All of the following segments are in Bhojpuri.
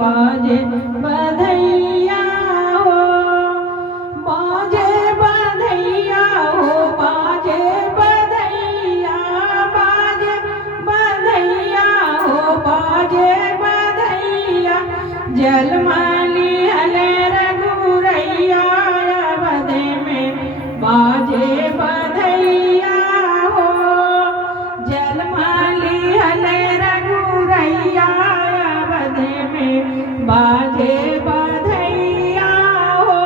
बाजे बधैया हो, बाजे बधैया हो, बाजे बधैया, बाजे बधैया हो, बाजे बधैया। जलमाली हले रघुरैया बधे में बाजे बधैया हो, जलमाली हले रघुरैया बधे में बाजे बधैया हो।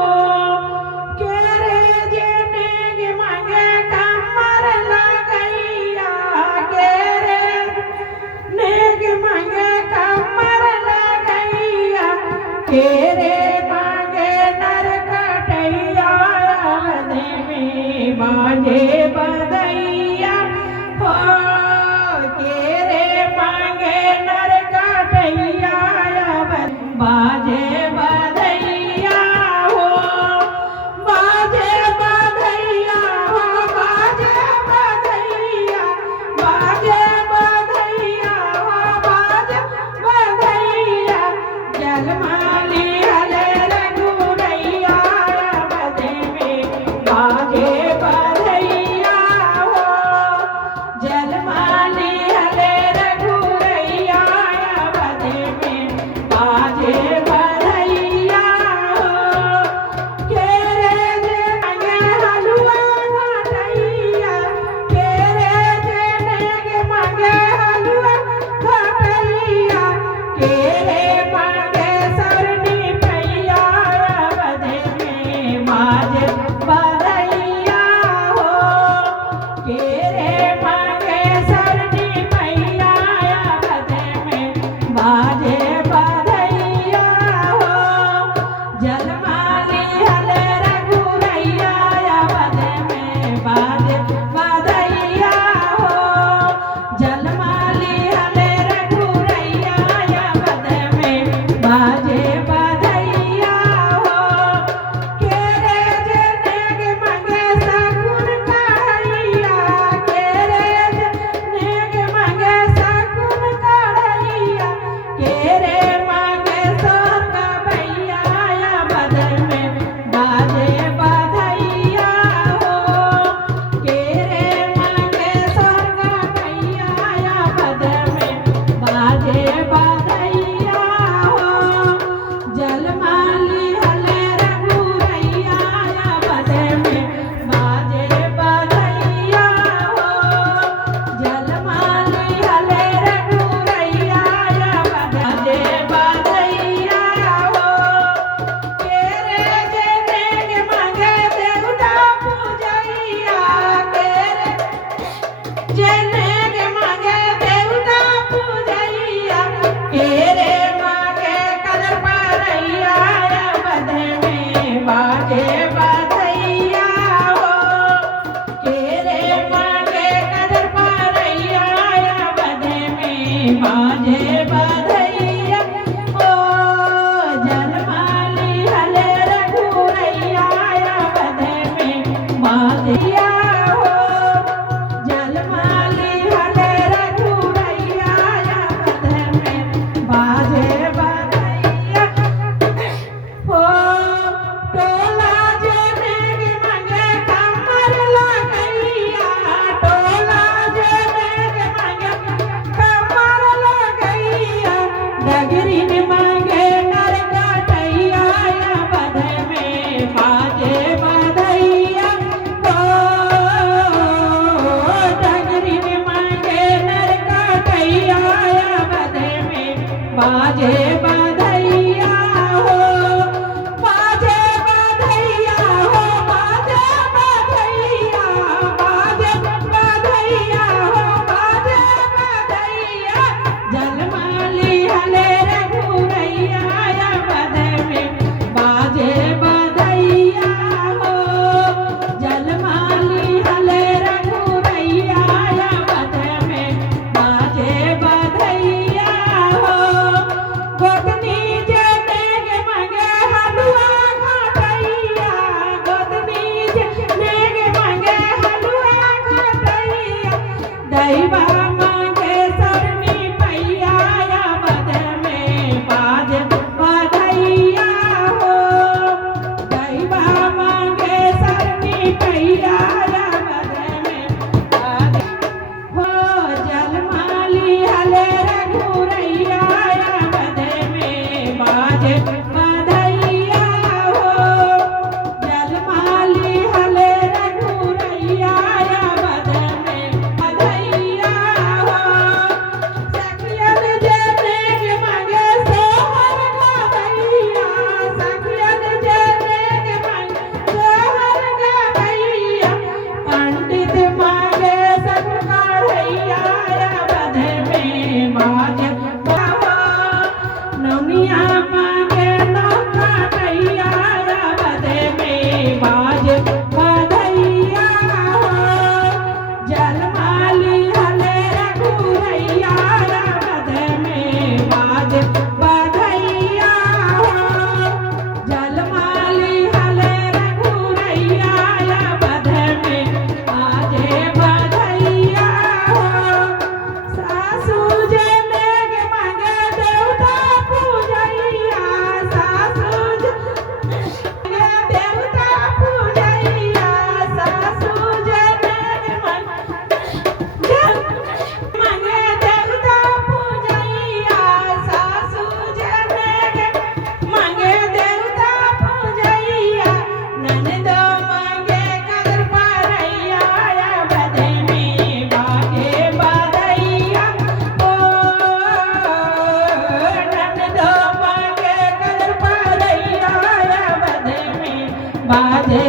केरे जेने मांगे कमर लगैया, केरे नेग मांगे कमर लगैया, केरे मांगे नर कटैया बधे में बाजे बधैया हो, केरे मांगे नर कटैया बाजे बधैया हो, बाजे बधैया हो, बाजे बधैया, बाजे बधैया हो, बाजे बधैया। जलमाली हले रघुरैया बधे में बाजे बधैया हो, जलमाली हले रघुरैया बधे में बाजे बधैया हो। केरे जे मांगे हलुआ घटैया, केरे जे नेग मांगे हलुआ घटैया, केरे मांगे सरनी बाजे